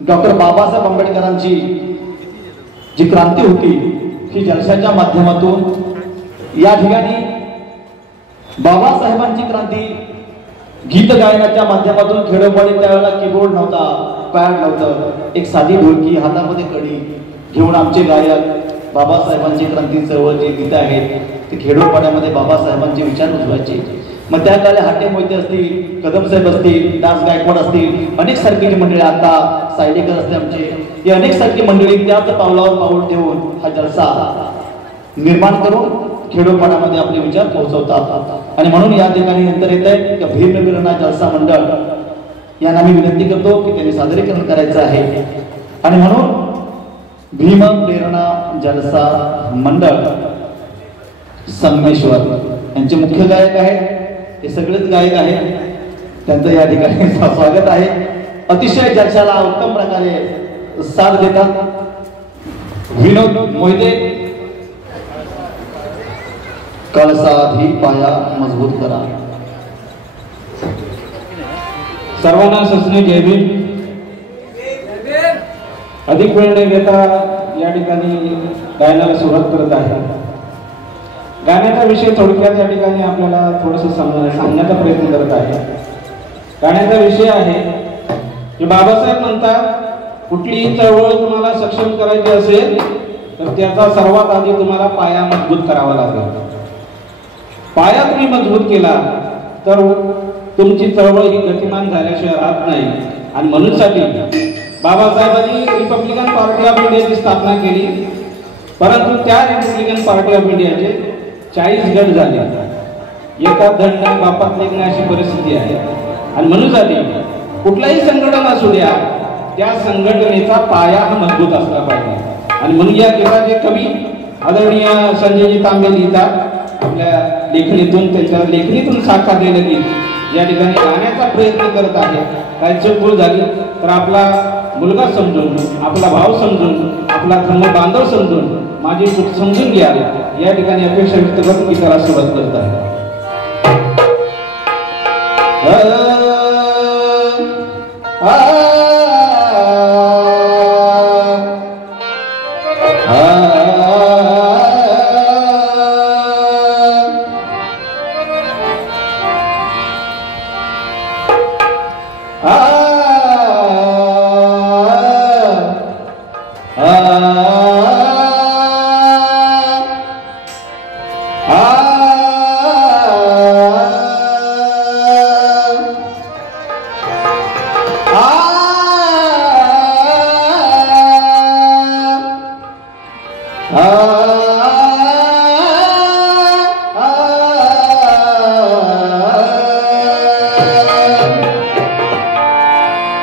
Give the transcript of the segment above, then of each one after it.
Doctor Babasaheb आंबेडकरांची जी क्रांती होती ही जलशाच्या माध्यमातून या ठिकाणी बाबासाहेबांची क्रांती गीत गायनाच्या माध्यमातून खेडोपाडी त्यावेळेला कीबोर्ड नव्हता, पॅड नव्हतं, एक साधी ढोलकी हातामध्ये कडी घेऊन आमचे गायक बाबासाहेबांची क्रांती चळवळ जी गीत आहेत ते खेडोपाड्यामध्ये बाबासाहेबांचे विचार रुजवायचे। मग त्या काळी हाटे मोहिते असतील, कदम साहेब असतील, दास गायकवाड असतील, अनेक सारखी मंडळी, आता सायलेकर असते आमचे, ही अनेक सारखी मंडळी त्याच पावलावर पाऊल ठेवून हा जलसा निर्माण करून खेडोपाड्यामध्ये आपले विचार पोहोचवतात। आणि म्हणून या ठिकाणी नंतर येत आहे की भीम प्रेरणा जलसा मंडळ यांना मी विनंती करतो की त्यांनी सादरीकरण करायचं आहे। आणि म्हणून भीम प्रेरणा जलसा मंडळ संगमेश्वर यांचे मुख्य गायक आहेत, हे सगळेच गायक आहेत, त्यांचं या ठिकाणी स्वागत आहे। अतिशय जलशाला उत्तम प्रकारे साथ देतात विनोद मोहिते। कळसाधी पाया मजबूत करा। सर्वांना ससने जय भीम। अधिक वेळ न घेता या ठिकाणी गायनाला सुरुवात करत आहे। गाण्याचा विषय थोडक्यात या ठिकाणी आपल्याला थोडंसं सांगण्याचा प्रयत्न करत आहे। गाण्याचा विषय आहे की बाबासाहेब म्हणतात कुठलीही चळवळ तुम्हाला सक्षम करायची असेल तर त्याचा सर्वात आधी तुम्हाला पाया मजबूत करावा लागेल। पाया तुम्ही मजबूत केला तर तुमची चळवळ ही गतिमान झाल्याशिवाय राहत नाही। आणि म्हणूनसाठी बाबासाहेबांनी रिपब्लिकन पार्टी ऑफ इंडियाची स्थापना केली, परंतु त्या रिपब्लिकन पार्टी ऑफ इंडियाचे 40 गट झाले, एका दंड बापात लेखणे अशी परिस्थिती आहे। आणि म्हणूनसाठी कुठलाही संघटन असू द्या त्या संघटनेचा पाया हा मजबूत असला पाहिजे। आणि म्हणून या गीताचे कवी आदरणीय संजयजी तांबे लिहितात आपल्या लेखणीतून, त्यांच्या लेखणीतून साकारलेलं गीत या ठिकाणी गाण्याचा प्रयत्न करत आहे। काही चूक झाली तर आपला मुलगा समजून, आपला भाव समजून, आपला धर्म बांधव समजून माझी चूक समजून घ्या या ठिकाणी अपेक्षा व्यक्त करून गीताला सुरुवात करत आहे।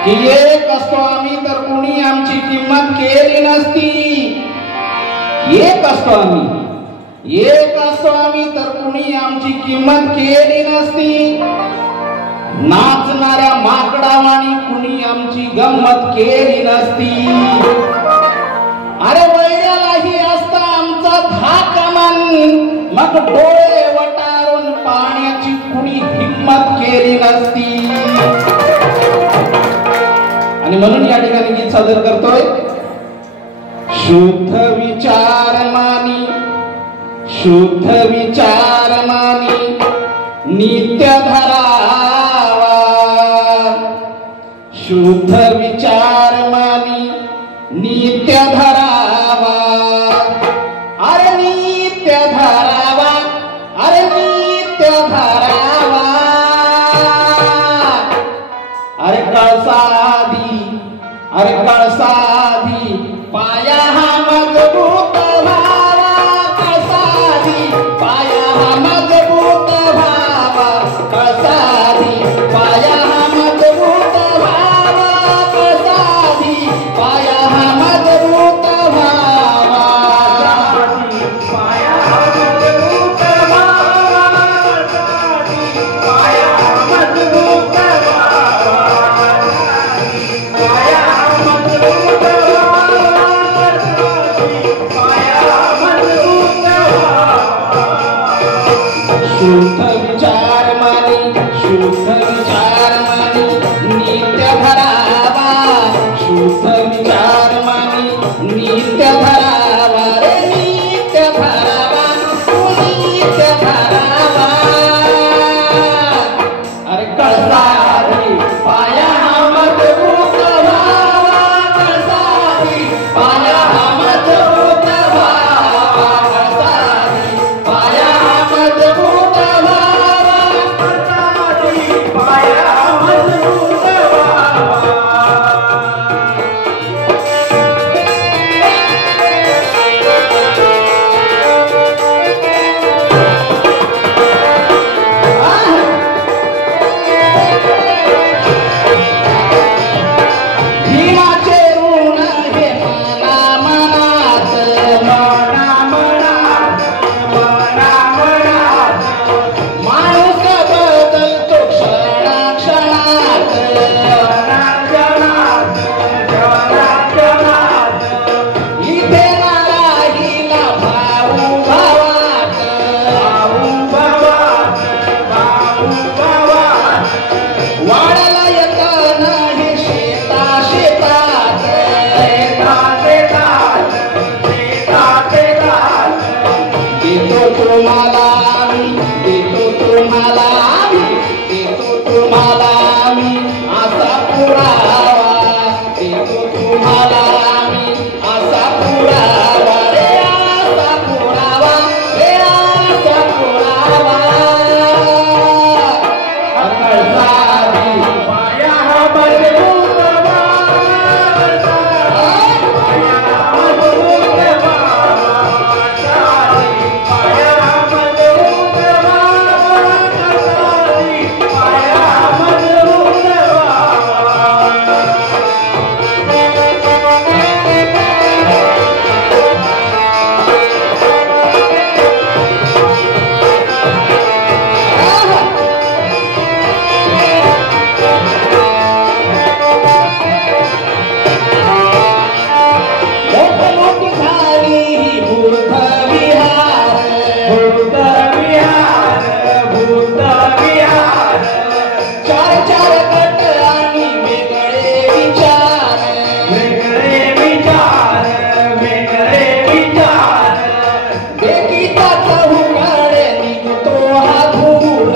एक असतो आम्ही तर कोणी आमची किंमत केली नसती। एक असतो आम्ही तर कोणी आमची किंमत केली नसती। नाचणाऱ्या माकडावाणी कुणी आमची गंमत केली नसती। अरे वैऱ्यालाही असता आमचा धाक मन, मग डोळे वटारून पाण्याची कुणी हिम्मत केली नसती। आणि म्हणून या ठिकाणी गीत सादर करतोय। शुद्ध विचार मानी नित्य धरावा, शुद्ध विचार मानी नित्य धरावा, अरे नित्य धरावा, अरे नित्य धरावा। अरे कळसाधी पाया हा मजबूत व्हावा, कळसाधी पाया हा मजबूत व्हावा, कळसाधी पाया हा मजबूत व्हावा, कळसाधी पाया हा मजबूत व्हावा, पाया हा मजबूत व्हावा, कळसाधी पाया हा मजबूत व्हावा, पाया हा मजबूत व्हावा। विचार मानी नित्य धरावा रे नित्य धरावा नित्य धरावा अरे कळसारी पाया मजबूत व्हावा कळसारी पाया मजबूत व्हावा कळसारी पाया मजबूत व्हावा कळसारी पाया मजबूत व्हावा भीमाचे ऋण हे मना मनात मना मनात मना मनात माणूस बदलतो क्षणाक्षणात क्षणाक्षणात क्षणाक्षणात इथे ना राहिला भाऊ भावात भाऊ भावात भाऊ भावात वाढला येतं हे शेता शेतात शेतात शेतात शेतात शेतात देतो तुम्हाला आम्ही देतो तुम्हाला आम्ही देतो तुम्हाला आम्ही असा पुरावा देतो तुम्हाला आम्ही असा पुरावा रे असा पुरावा रे असा पुरावा कळसारी पाया मजबूत व्हावा पाया मजबूत व्हावा कळसारी पाया मजबूत व्हावा कळसारी पाया मजबूत व्हावा मोठी झाली ही बुद्ध विहार बुद्ध विहार बुद्ध विहार चार चार गट आणि वेगळे विचार वेगळे विचार वेगळे विचार बेकीचा चहूकडे निघतो हा धूर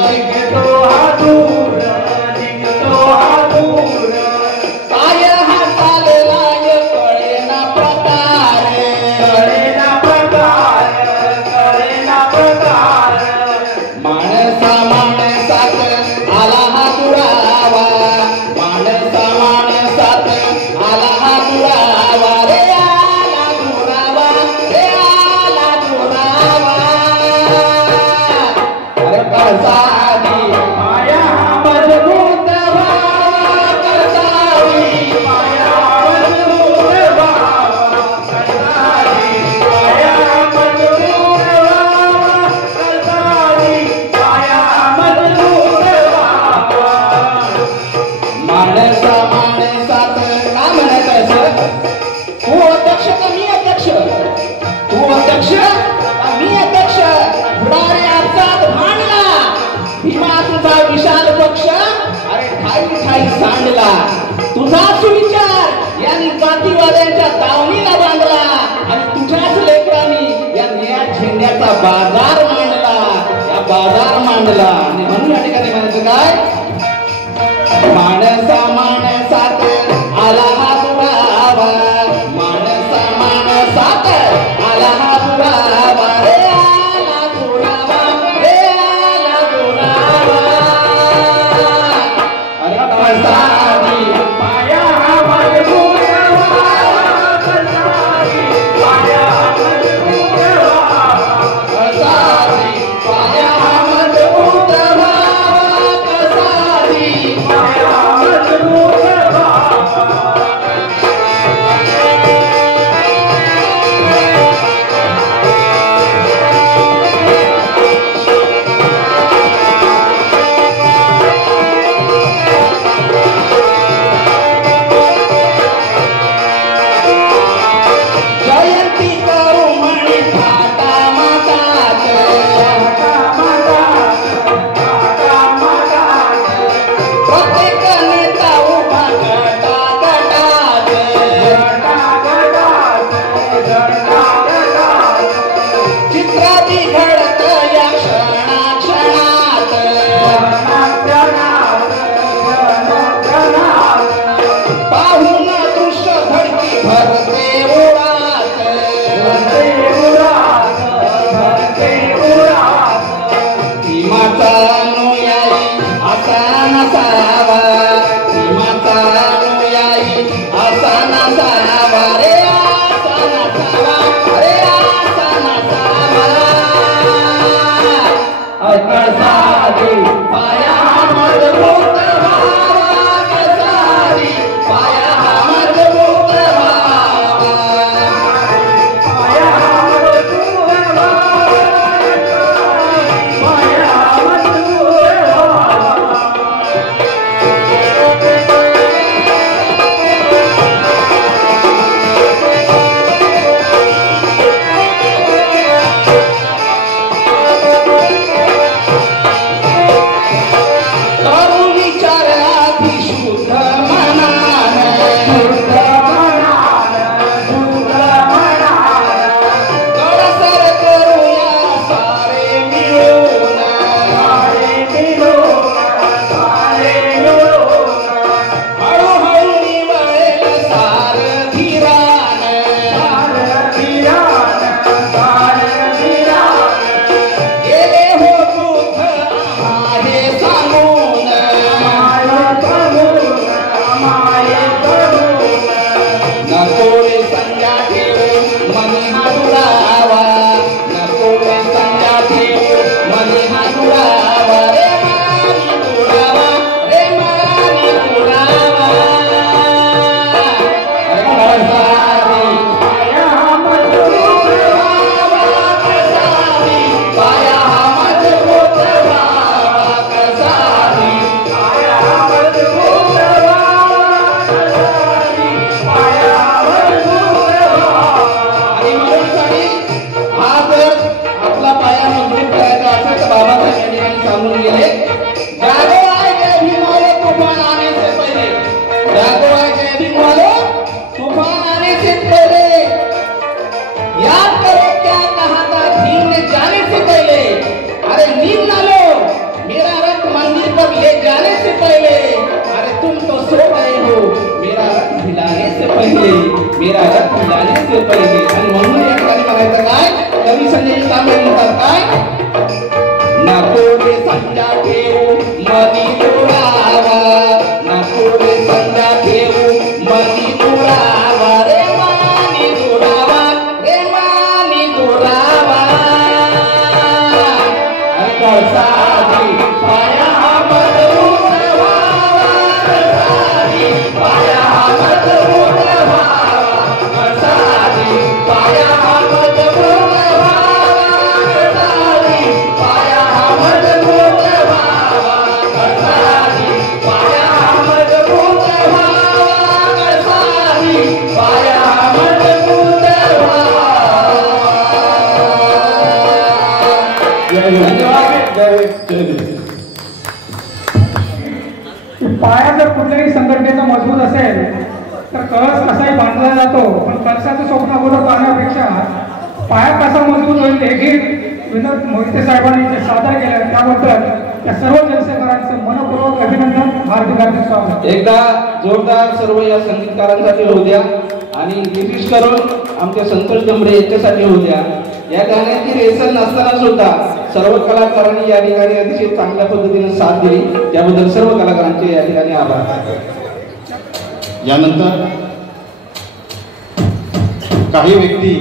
निघतो हा धूर निघतो हा धूर काय हा चाललाय कळेना प्रकार कळेना प्रकार कळेना प्रकार माणसा माणसात आला हा दुरावा माणसा माणसात आला हा दुरावा रे आला दुरावा रे आला दुरावा अरे कळसारी पाया मजबूत व्हावा कळसारी पाया मजबूत व्हावा कळसारी पाया मजबूत व्हावा कळसारी पाया मजबूत व्हावा माणसा माणसात का म्हणायचं तू अध्यक्ष का मी अध्यक्ष तू अध्यक्ष का मी अध्यक्ष पुढारी आपसात भांडला भीमा तुझा विशाल पक्ष अरे ठाई ठाई सांडला तुझाच विचार यांनी जातीवाद्यांच्या दावणीला बांधला आणि तुझ्याच लेकरांनी या निळ्या झेंड्याचा बाजार मांडला या बाजार मांडला आणि म्हणून या ठिकाणी म्हणायचं काय माणसा माणसात आला हा दुरावा माणसा माणसात आला हा दुरावा रे आला दुरावा रे आला दुरावा अरे कळसारी पाया मजबूत व्हावा कळसारी पाया मजबूत व्हावा कळसारी पाया मजबूत व्हावा कळसारी पाया मजबूत भरते उरात भीमाचा अनुयायी असा नसावा भीमाचा अनुयायी असा नसावा रे असा नसावा रे असा नसावा कळसादी पाया मजबूत व्हावा कळसादी पाया मजबूत व्हावा पाया मजबूत व्हावा पाया मजबूत करू विचार आधी शुद्ध मनानं गडसर करूया सारे मिळून हळूहळू निवळेल सार धीरानं गेले हो बुद्ध आम्हाले सांगून नको रे संज्ञा ठेवू मनी हा दुरावा नको रे संज्ञा ठेवू मनी हा दुरावा रे मानी दुरावा रे मानी दुरावा कळसादी पाया मजबूत व्हावा कळसादी पाया मजबूत व्हावा कळसादी पाया मजबूत व्हावा कळसादी पाया मजबूत व्हावा आणि म्हणूनसाठी हा जर आपला पाया मजबूत करायचा असेल तर बाबासाहेब यांनी सांगून गेले जागो आहे जय भीम वाले तूफान आने से पहले जागो आहे जय भीम वाले तूफान आने से पहले याद करो क्या कहा था भीम ने जाने से पहले अरे नींद ना लो मेरा रथ मंदिर पर ले जाने से पहले अरे तुम तो सो गए हो मेरा रथ हिलाने से पहले मेरा रथ हिलाने से पहले आणि म्हणून या ठिकाणी म्हणायचं काय कवी संजय तांबे म्हणतात काय नको रे संज्ञा ठेवू मनी दुरावा नको रे संज्ञा ठेवू मनी दुरावा रे मानी दुरावा रे मानी दुरावा अरे कळसादी पाया मजबूत व्हावा कळसादी पाया मजबूत व्हावा कळसादी पाया मजबूत व्हावा कळसादी पाया मजबूत व्हावा कळसादी पाया मजबूत व्हावा कळसादी पाया मजबूत व्हावा पाया जर कुठल्याही संघटनेचा मजबूत असेल तर कळस कसाही बांधला जातो पण कळसाचं स्वप्न अगोदर पाहण्यापेक्षा पाया कसा मजबूत होईल हे गीत विनोद मोहिते साहेबांनी जे सादर केलं त्याबद्दल त्या सर्व जनसेवकांचं मनपूर्वक अभिनंदन हार्दिक हार्दिक स्वागत एकदा जोरदार सर्व या संगीतकारांसाठी होऊ द्या आणि विशेष करून आमच्या संतोष डंबरे यांच्यासाठी होऊ द्या या गाण्याची रेसल नसताना सुद्धा सर्व कलाकारांनी या ठिकाणी अतिशय चांगल्या पद्धतीने साथ दिली त्याबद्दल सर्व कलाकारांचे या ठिकाणी आभार यानंतर काही व्यक्ती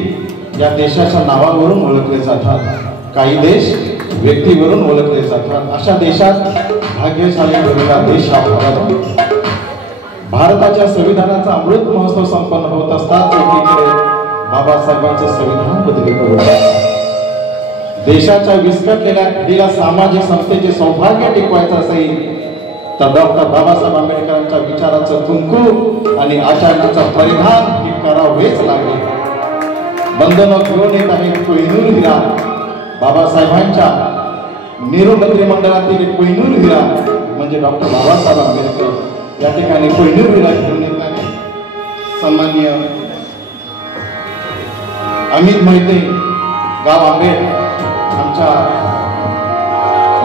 या देशाच्या नावावरून ओळखले जातात काही देश व्यक्तीवरून ओळखले जातात अशा देशात भाग्यशाली ठरलेला देश हा भारत भारताच्या संविधानाचा अमृत महोत्सव संपन्न होत असतात एकीकडे बाबासाहेबांचे संविधान बदली करून देशाच्या विस्कटलेल्या पिढीला सामाजिक संस्थेचे सौभाग्य टिकवायचं असेल तर डॉक्टर बाबासाहेब आंबेडकरांच्या विचाराचं कुंकू आणि आचरणाचं परिधान हे करावेच लागेल बंधनं घेऊन येत आहे कोहिनूर हिरा बाबासाहेबांच्या नेहरू मंत्रिमंडळातील कोहिनूर हिरा म्हणजे डॉक्टर बाबासाहेब आंबेडकर या ठिकाणी कोहिनूर हिरा घेऊन येत आहे सन्माननीय अमित मोहिते गाव आंबेड आमच्या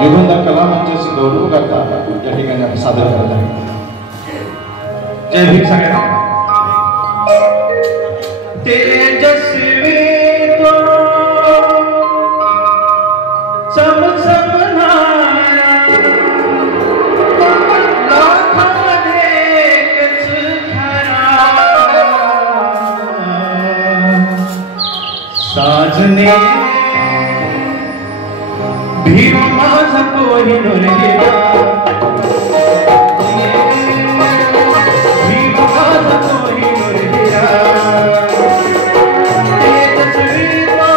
निबंध कला मंचाची गौरव करता या ठिकाणी आपण सादर करत आहे. जय भीम सगळ्यांना. तेजस्वी तो चमचमणारा लाखामध्ये एकच खरा साजने भीम माझा कोहिनूर गेला भीम माझा कोहिनूर गेला तेजस्वी तो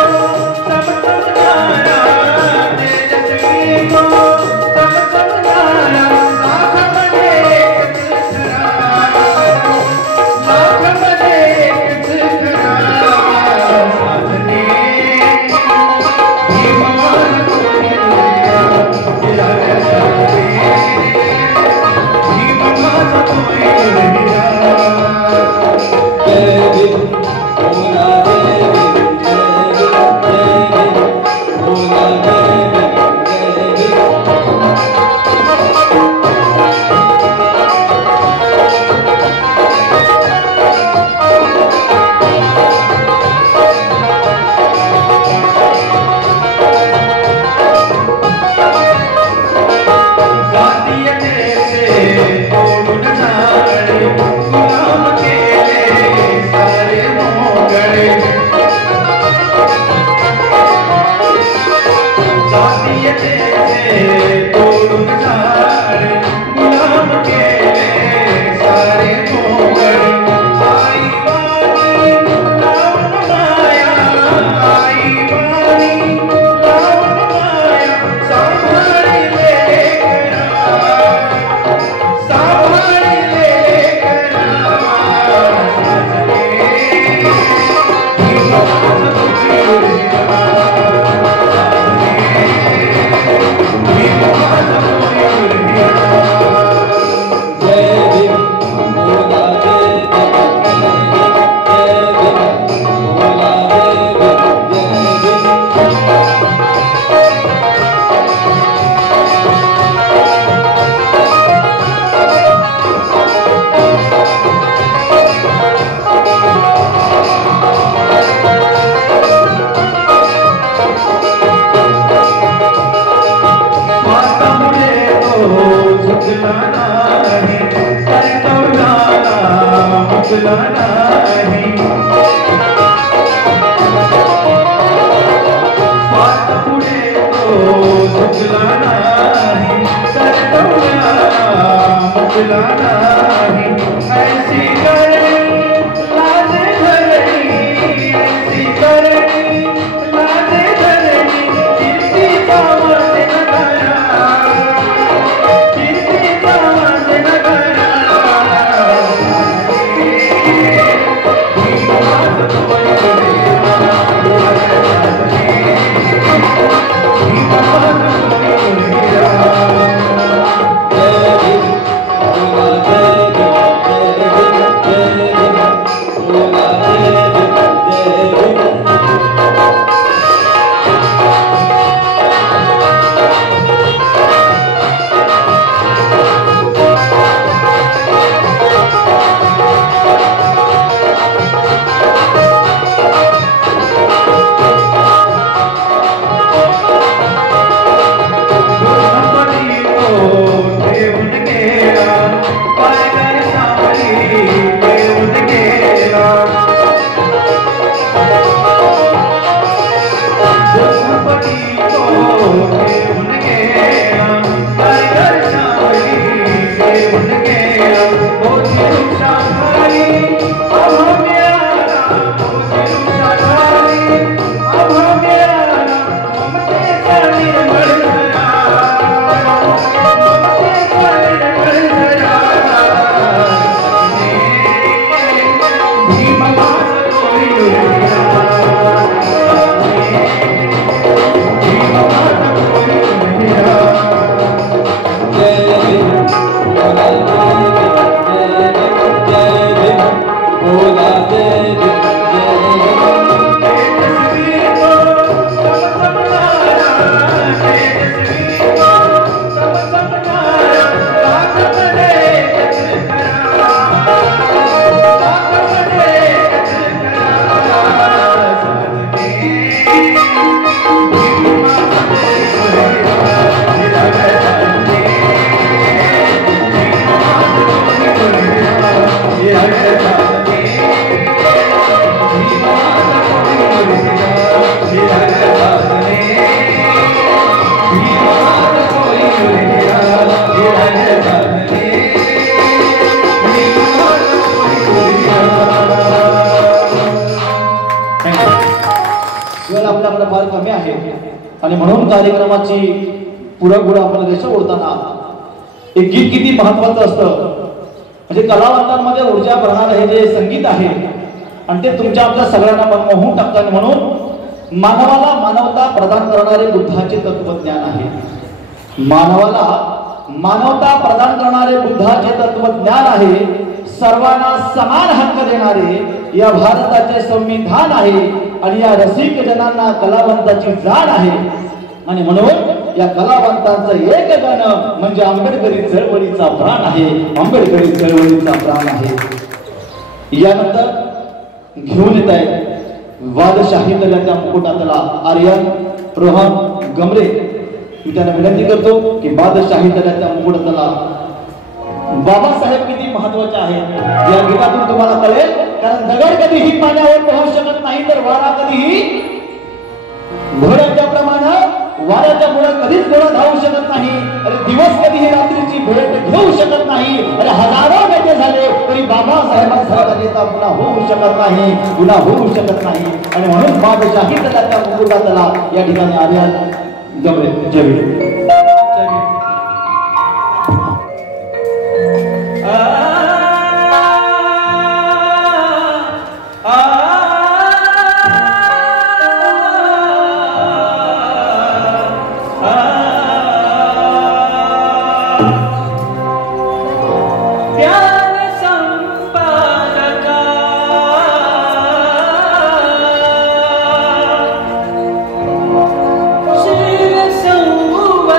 चमचमणारा तेजस्वी तो चमचमणारा लाखामध्ये एकच खरा लाखामध्ये एकच खरा साजने भीम माझा कोहिनूर गेला भीम माझा कोहिनूर गेला जातीयतेचे तोडून झाडे गुलाम केले सारे मोगळे जातीयतेचे तोडून झाडे गुलाम केले सारे मोगळे आई वाणी लावून माया आई वाणी लावून माया सांभाळले सांभाळले करा मातामुळे तो झुकला नाही कर्तव्याला मुकला नाही मातापुढे तो झुकला नाही कर्तव्याला मुकला नाही ऐसी करणी लाज धरणी ऐसी करणी लाज धरणी कीर्तीचा वाटे नगरा कीर्तीचा वाटे नगरा भीम माझा कोहिनूर गेला भीम माझा कोहिनूर गेला फार कमी आहे आणि म्हणून कार्यक्रमाची पुढं आपण रेषा ओढताना एक गीत किती महत्वाचं असतं, म्हणजे कलावंतांमध्ये ऊर्जा भरणारं हे जे संगीत आहे आणि ते तुमच्या आपल्या सगळ्यांना मनमोहून टाकतात. म्हणून मानवाला मानवता प्रदान करणारे बुद्धाचे तत्वज्ञान आहे. मानवाला मानवता प्रदान करणारे बुद्धाचे तत्वज्ञान आहे. सर्वांना समान हक्क देणारे या भारताचे संविधान आहे आणि या रसिक जनांना कलावंताची जाण आहे. आणि म्हणून या कलावंतांचं एक गाणं म्हणजे आंबेडकरी चळवळीचा प्राण आहे. आंबेडकरी चळवळीचा प्राण आहे. यानंतर घेऊन येत आहे वादशाही दलाच्या मुकुटातला आर्यन रोहन गमरे. मी त्यांना विनंती करतो की बादशाही दलाच्या मुकुटातला बाबासाहेब किती महत्वाचे आहेत या गीतातून तुम्हाला कळेल. कारण दगड कधीही पाण्यावर पोहोचू शकत नाही, तर वारा कधीही घोड्याच्या प्रमाणे वाऱ्याच्या मुळे कधीच घोडा धावू शकत नाही. अरे दिवस कधीही रात्रीची भेट घेऊ शकत नाही. अरे हजारो नेते झाले तरी बाबासाहेबांसारखा नेता पुन्हा होऊ शकत नाही, पुन्हा होऊ शकत नाही. आणि म्हणून बादशाही दलाच्या मुकुटातला या ठिकाणी आर्यन गमरे. जय शिव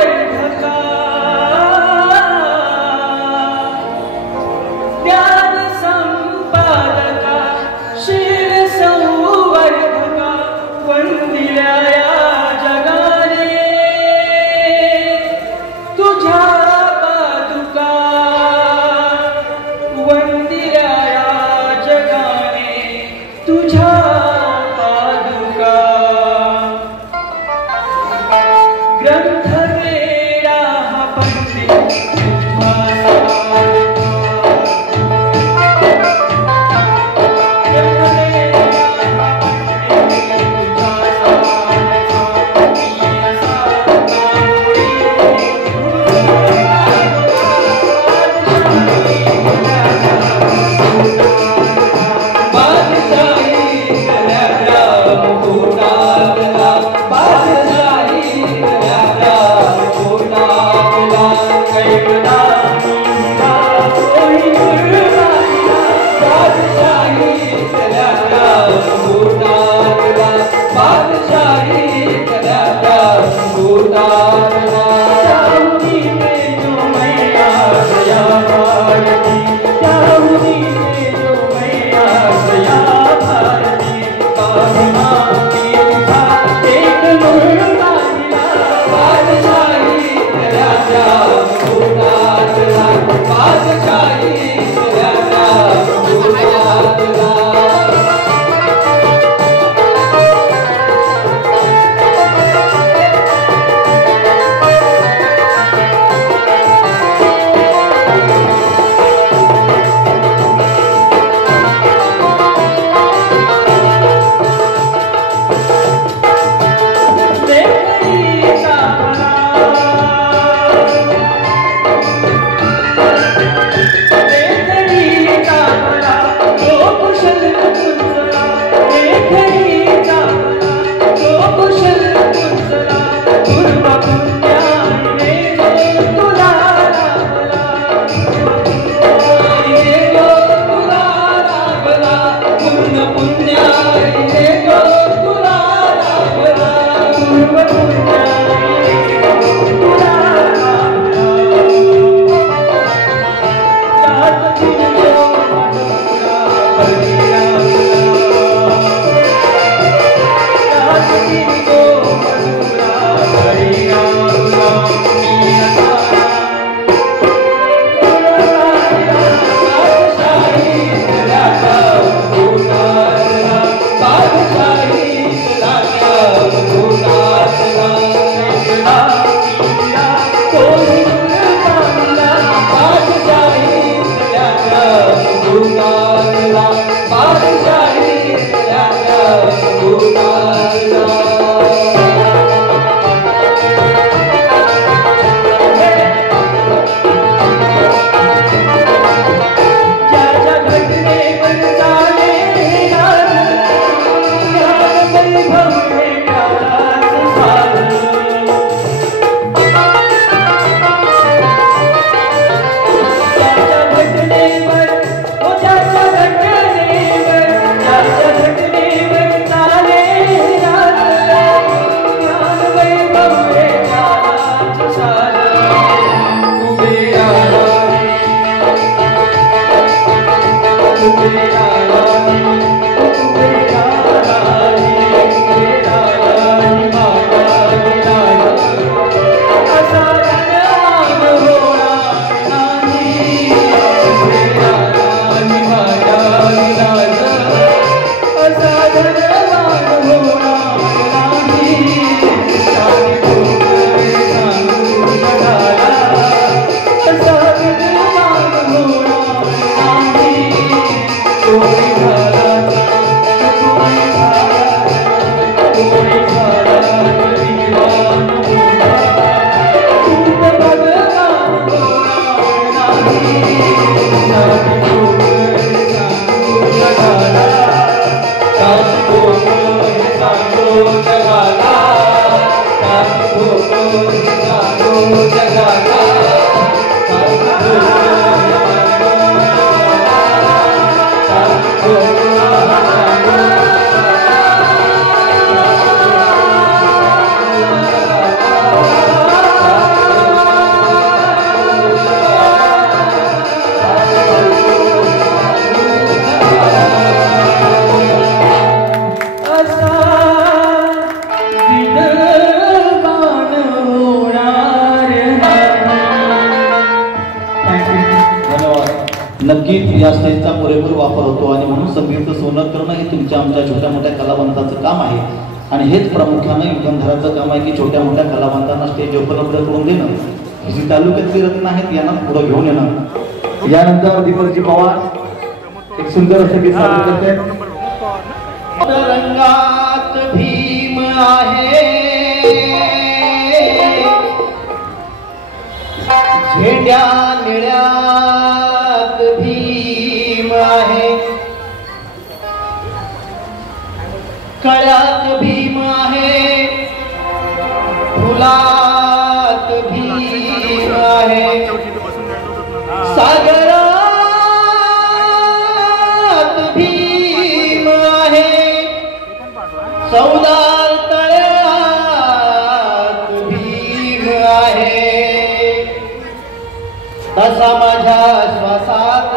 या स्टेजचा पुरेपूर वापर होतो आणि म्हणून संगीतचं सोनं करणं हे तुमच्या आमच्या छोट्या मोठ्या कलावंताचं काम आहे आणि हेच प्रामुख्यानं युगंधराचं काम आहे की छोट्या मोठ्या कलावंतांना स्टेज उपलब्ध करून देणं. जी तालुक्यातली रत्न आहेत यांना पुढे घेऊन येणं. यानंतर दीपकजी पवार एक सुंदर असं गीत सादर करते. रंगात भीम आहे, झेंड्या निळ्यात भीम आहे, कळ्यात भीम आहे, फुलात भीम आहे, सागरात भीम आहे, चौदार तळ्यात भीम आहे. तसा माझ्या श्वासात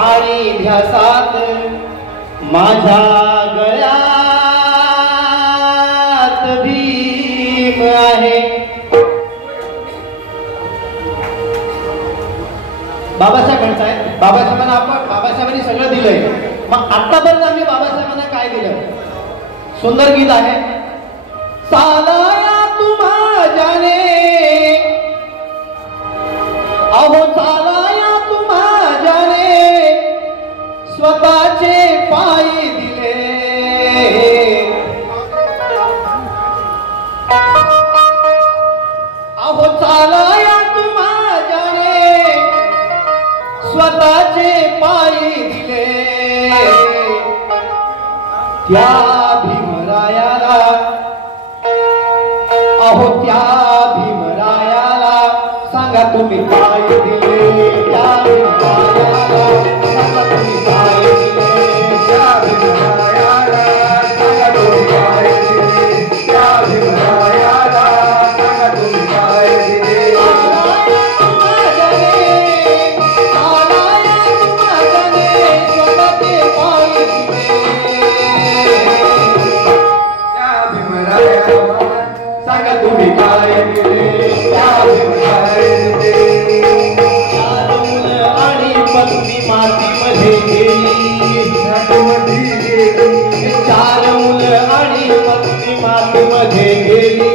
आणि ध्यासात माझ्या गळ्यात भीम आहे. बाबासाहेब म्हणतायत बाबासाहेबांना आपण बाबासाहेबांनी सगळं दिलंय, मग आतापर्यंत आम्ही बाबासाहेबांना काय दिलं? सुंदर गीत आहे. सालाया तुम्हा जाने, अहो सालाया तुम्हा जाने, स्वतःचे पाय दिले, अहो चालाया तुम्हा जाने, स्वतःचे पाय दिले. त्या भीमरायाला, अहो त्या भीमरायाला सांगा तुम्ही काय दिले. त्या भीमरायाला सांगा तुम्ही काय दिले. त्या भीमरायाला सांगा तुम्ही काय दिले. त्या भीमरायाला सांगा तुम्ही काय दिले. सांगा तुम्ही काय दिले. चार मुलं आणि पत्नी मातीमध्ये गेली, चार मुलं आणि पत्नी मातीमध्ये गेली,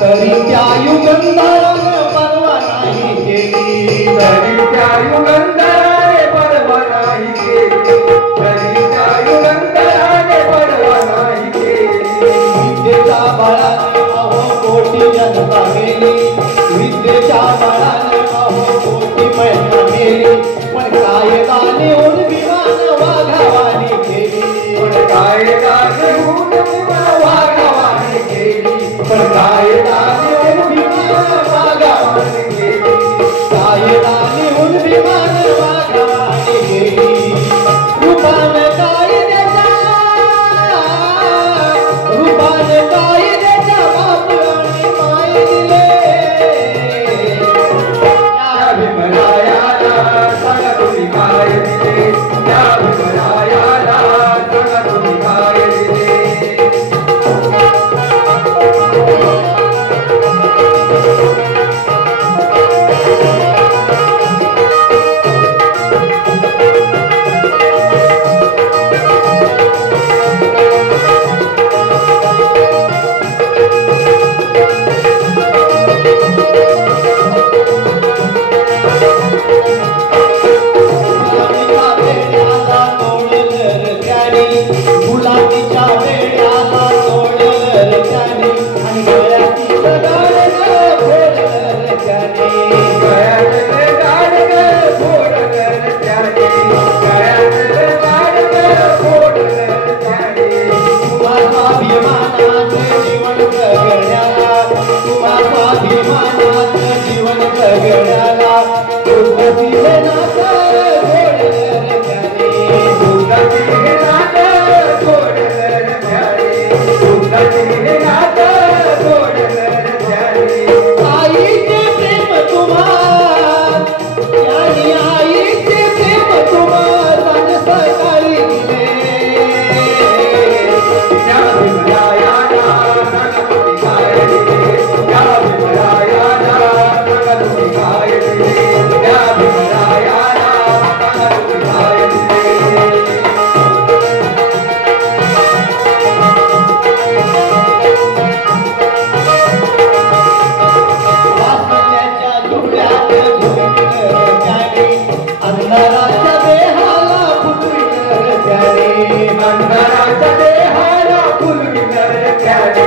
तरी त्या युगंधरानं परवा नाही केली. तरी त्या युगंधराने परवा नाही केली. तरी त्या युगंधराने परवा नाही केली. विद्येच्या बळाने अहो कोटी जनता गेली, विद्येच्या बळाने अहो कोटी महिला गेली, पण कायदा नेऊन विमान वाघावानी केली. पण कायदा नेऊन विमान वाघावानी केली. पण कायदा नेऊन विमान वाघावानी केली. कायदा नेऊन विमान वाघावानी केली. रूपान कायद्याच्या, रूपान कायद्याच्या बाप आणि माय दिले. त्या भीमरायाला सांगा तुम्ही काय दिले. त्या भीमरायाला सांगा तुम्ही काय दिले. गुलाबीच्या वेळाला तोडलं त्याने आणि गळ्याची गाडगं फोडलं त्याने. गळ्यातलं गाडगं फोडलं त्याने. गळ्यातलं गाडगं फोडलं त्याने. तुम्हा स्वाभिमानाचं जीवन जगण्याला, तुम्हा स्वाभिमानाचं जीवन जगण्याला दुर्गती हे नातं फोडलं त्याने. दुर्गती हे नातं फोडलं त्याने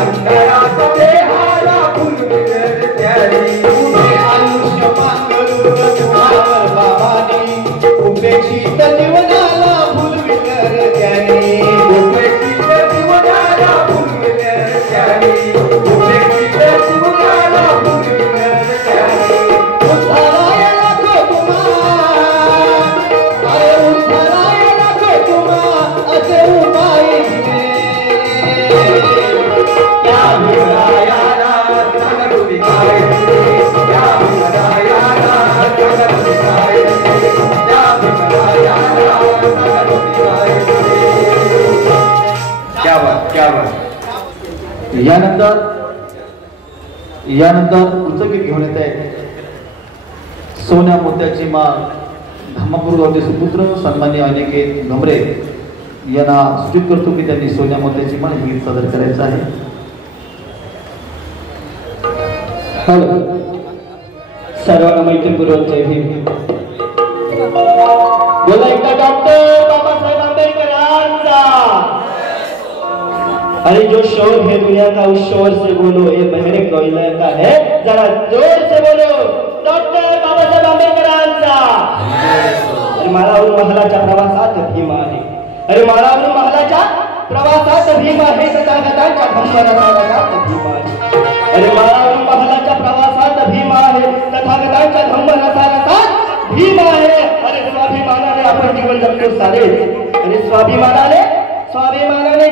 अंधाराचा देहाला फुलविलं त्याने उभे आयुष्य पांघरून तुझ्यावर बाबाने उपेक्षित जीवनाला फुलविलं त्याने उपेक्षित जीवनाला फुलविलं त्याने उपेक्षित जीवनाला फुलविलं त्याने उद्धाराय लाखो तुम्हा अरे उद्धाराय लाखो तुम्हा असे उपाय दिले त्या विरायाला जागृती काय त्या विरायाला जागृती काय त्या विरायाला जागृती काय क्या बात यानंतर पुढचं गीत घेऊन येत आहे सोन्या मोत्याची माळ धामापूर गावचे सुपुत्र सन्मान्य अनिकेत घमरे यांना सूचित करतो की त्यांनी सोन्या मोत्याची माळ हे गीत सादर करायचं आहे. सर्वांना मैत्रीपूर्वक जय भीम. बोला एकदा डॉक्टर बाबासाहेब आंबेडकरांचा. अरे जो शोर है दुनिया का उस शोर से बोलो ये बहरे कोयले का है जरा जोर से बोलो डॉक्टर बाबासाहेब आंबेडकरांचा. अरे माळावरून महालाच्या प्रवासात भीम आहे. अरे माळावरून महालाच्या प्रवासात भीम आहे तथागतांच्या धम्मरसात भीम आहे. अरे माळावरून महालाच्या प्रवासात भीम आहे तथागतांच्या धम्मरसात भीम आहे. अरे स्वाभिमानाने आपण जीवन जगतो सारे. अरे स्वाभिमानाने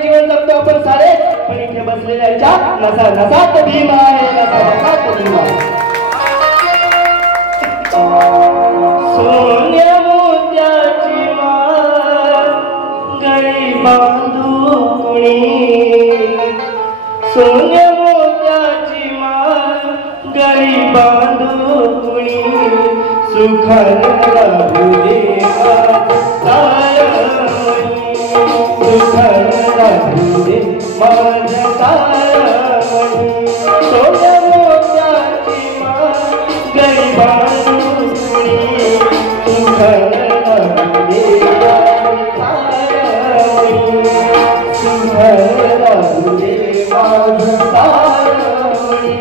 जीवन जगतो आपण सारे. पण इथे बसलेल्याच्या नसा नसात भीम आहे नसा नसात भीम आहे. सोन्या मोत्याची माळ गळी बांधू कुणी. सोन्या मोत्याची माळ गळी बांधू कुणी. सुखान राहू दे सुखान राहू दे माझ्या तारामणी. सोन्या मोत्याची माळ गळी बांधू कुणी. सुखान राहू दे माझ्या तारामणी. सुखान राहू दे माझ्या तारामणी.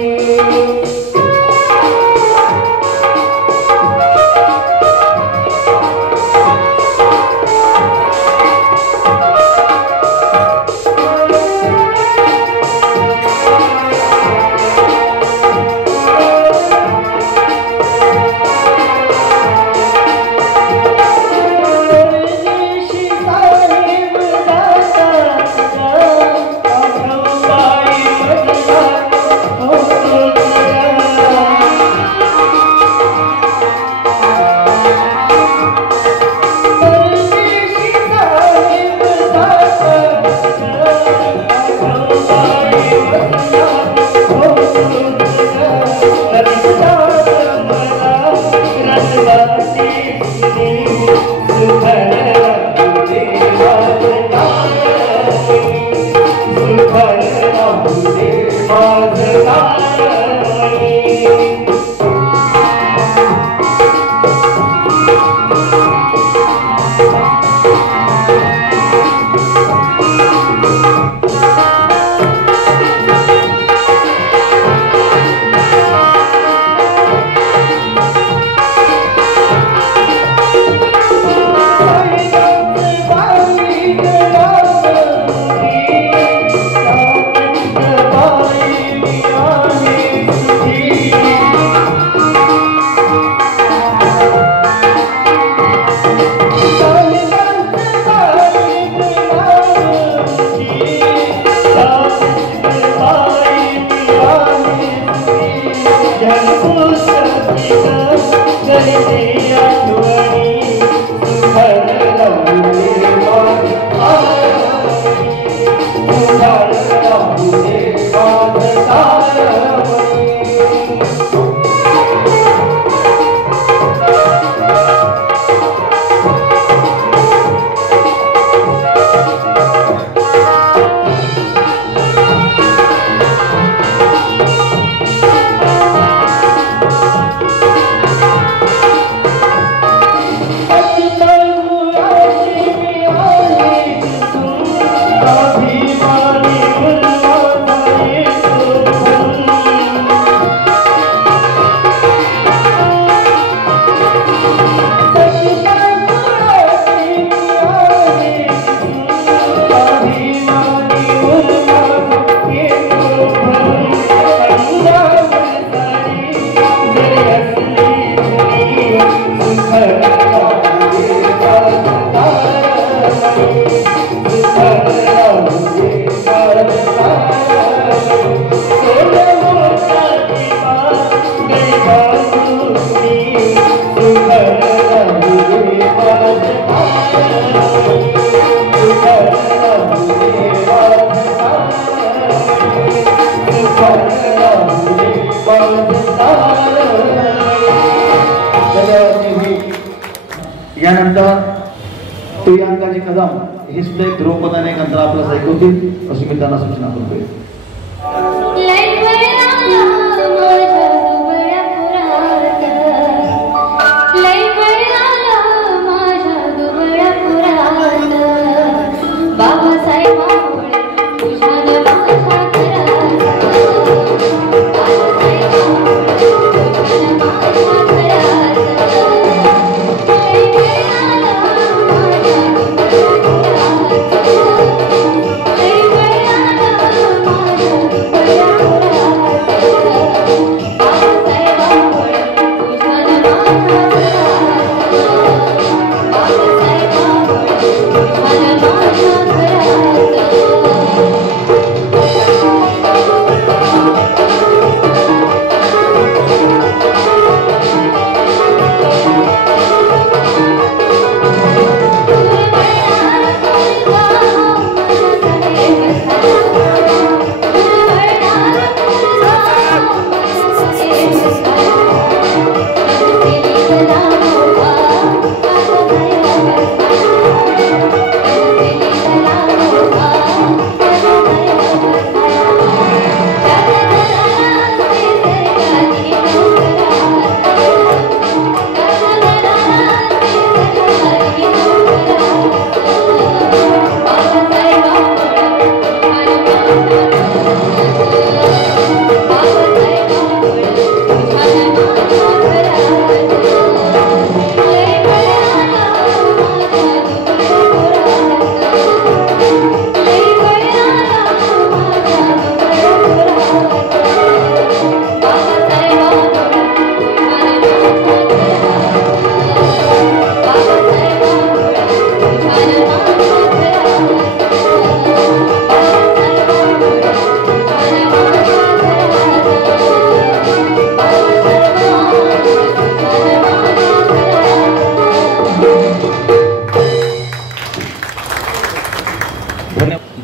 पदाने एक अंतर आपल्याला ऐकवतील अशी मी त्यांना सूचना करतोय.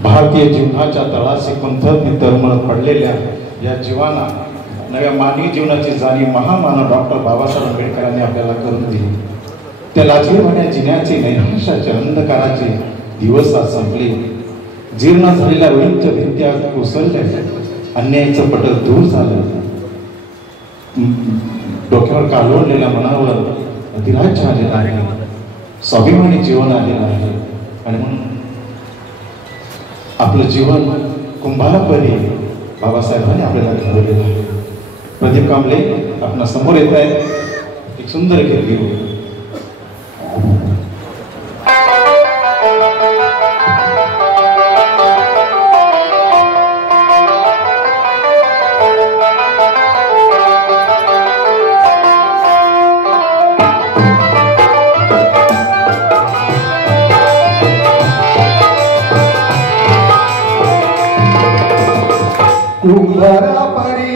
भारतीय जीवनाच्या तळाशी कुंथत तळमळ पडलेल्या या जीवाना नव्या मानवी जीवनाची जाणीव महामानव डॉक्टर बाबासाहेब आंबेडकरांनी आपल्याला करून दिली. त्या लाजीरवाण्या जिन्याचे नैराश्याचे अंधकाराचे दिवस आज संपले. जीर्ण झालेल्या उंच भिंत्या कोसळल्या, अन्यायाचं पटल दूर झालं, डोक्यावर कालवडलेल्या मनावर अधिराज्य आलेलं आहे, स्वाभिमानी जीवन आलेलं आहे. आणि म्हणून आपलं जीवन कुंभारापणे बाबासाहेबांनी आपल्याला घडवलेलं आहे. प्रदीप कांबळे आपल्या समोर येत आहेत, एक सुंदर गीत घेऊ. कुंभारा परी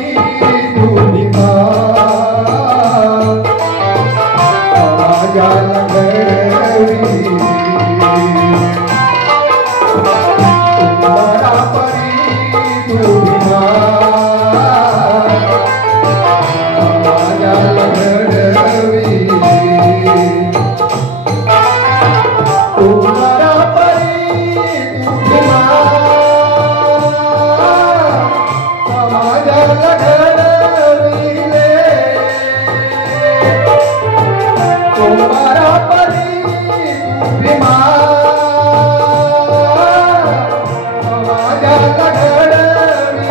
तुनिका समाजाला घडवी. कुंभारा परी तुनिका समाजाला घडवी. कुंभारा परी तुनिका समाजाला घडवी.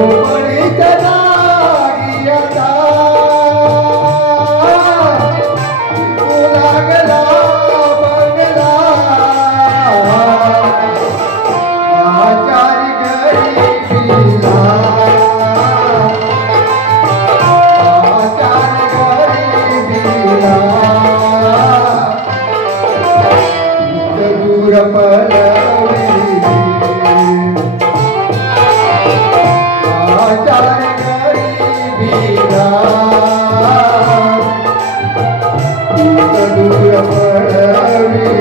झोपडीत जागी आता तू लागला बंगला आचारी गरीबीला आचारी गरीबीला दूर पळविली आचारी गरीबीला दूर पळविली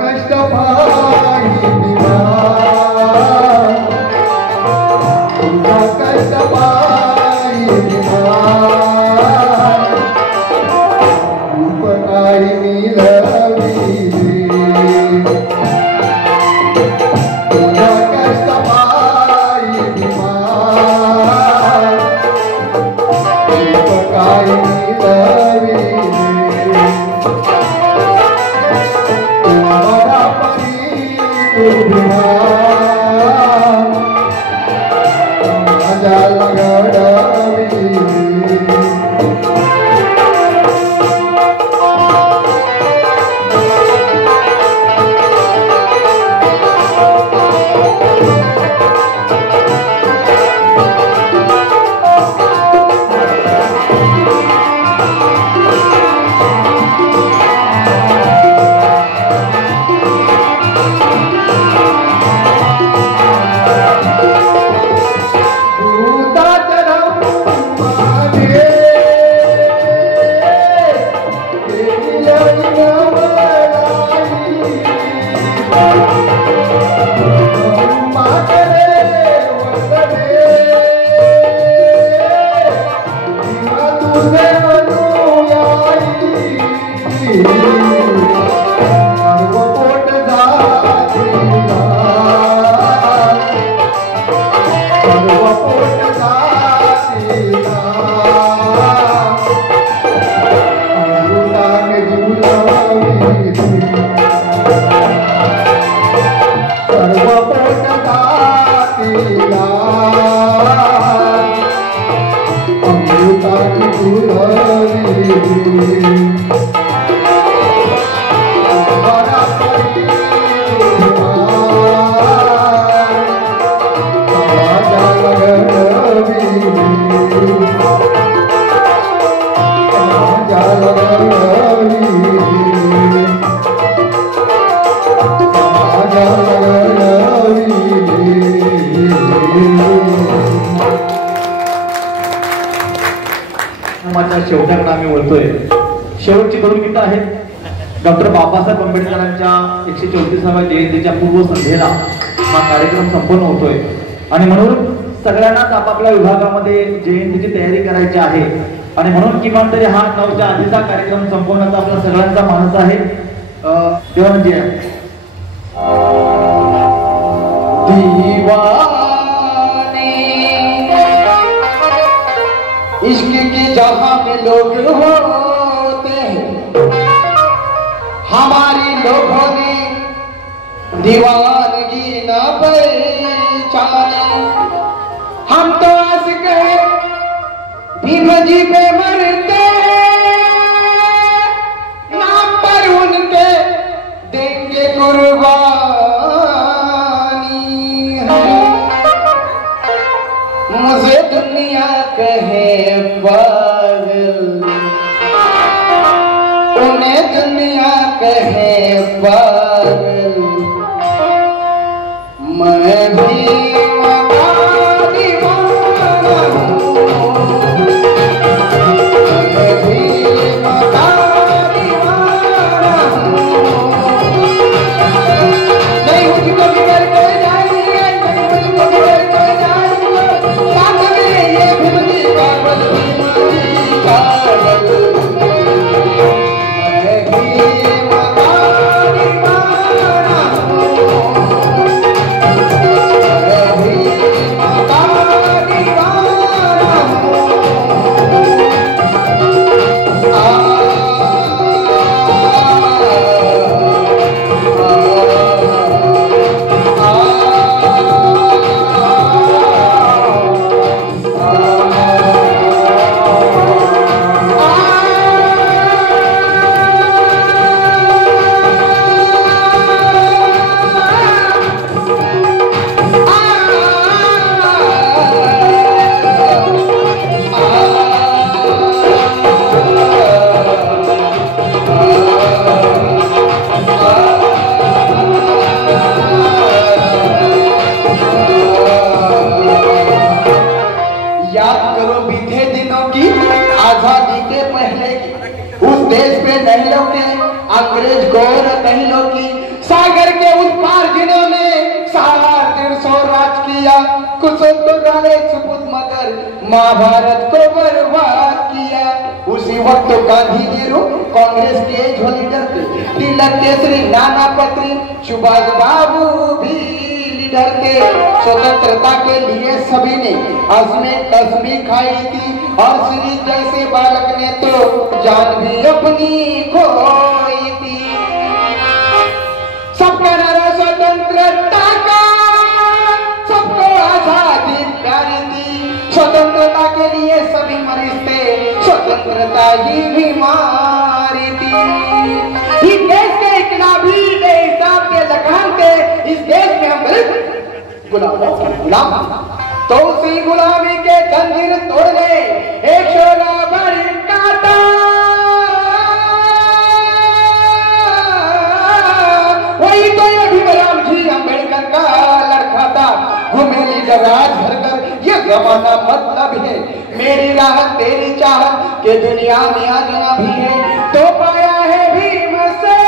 कष्ट पाहिला तुझा कष्ट पाहिला रूप काही मिळविले तुझा कष्ट पाहिला रूप काही मिळविले शेवटाकडे आम्ही वळतोय. शेवटची दोन गीतं आहेत. डॉक्टर बाबासाहेब आंबेडकरांच्या 134व्या जयंतीच्या पूर्वसंध्येला हा कार्यक्रम संपन्न होतोय आणि म्हणून सगळ्यांनाच आपापल्या विभागामध्ये जयंतीची तयारी करायची आहे आणि म्हणून किमान तरी हा 9च्या आधीचा कार्यक्रम संपवण्याचा आपला सगळ्यांचा मानस आहे. देवानंद इश्क की जहां में लोग होते हैं हमारी लोगों ने दीवानगी न पहचानी हम तो आशिक है भीमजी पे मरते नाम पर उनके देंगे कुर्बानी मुझे दुनिया कहे पागल उन उन्हें दुनिया कहे पागल, मैं भी मका दीवाना हूँ, मैं भी मका दीवाना हूँ। नहीं मुझको बिगड़ कोई जाएंगे, नहीं मुझको बिगड़ कोई जाएंगे, साथ में ये भीमजी कागल, भीमजी कागल। मैं भी मका दीवाना हूँ, मैं भी मका दीवाना हूँ। याद करो बीते दिनों की, आजादी के पहले की, उस देश पे नहीं लौटे अंग्रेज गौर नहीं लौटी, सागर के उस पार जिन्होंने 150 राज किया, कुछ तो डाले सुपुत मगर महाभारत को बर्बाद किया। उसी वक्त गांधी जी कांग्रेस के जो लीडर थे, तिलक केसरी, नाना पत्री, सुभाष बाबू भी लीडर थे। स्वतंत्रता के लिए सभी ने असमें कसमी खाई थी, और श्री जैसे बालक ने तो जान भी अपनी खोई थी। सबका नारा स्वतंत्रता का, सबको आजादी प्यारी थी, स्वतंत्रता के लिए सभी मरीज थे, स्वतंत्रता ही बीमारी थी। इस देश के इकलाबी ने हिसाब के लगान थे, इस देश में हम गुलाम, तो उसी गुलामी के जंजीर तोड़ने एक शोला बड़ी काटा, वही तो ये भीमराव जी अम्बेडकर का लड़का था। घूमे लीडर राज भर कर, ये जमाना मतलब है मेरी राह तेरी चाहत के दुनिया में आजना भी है, तो पाया है भीम से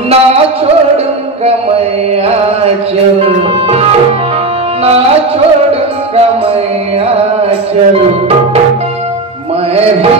ना छोड़ूंगा मैं आंचल, ना छोड़ूंगा मैं आंचल, मैं भी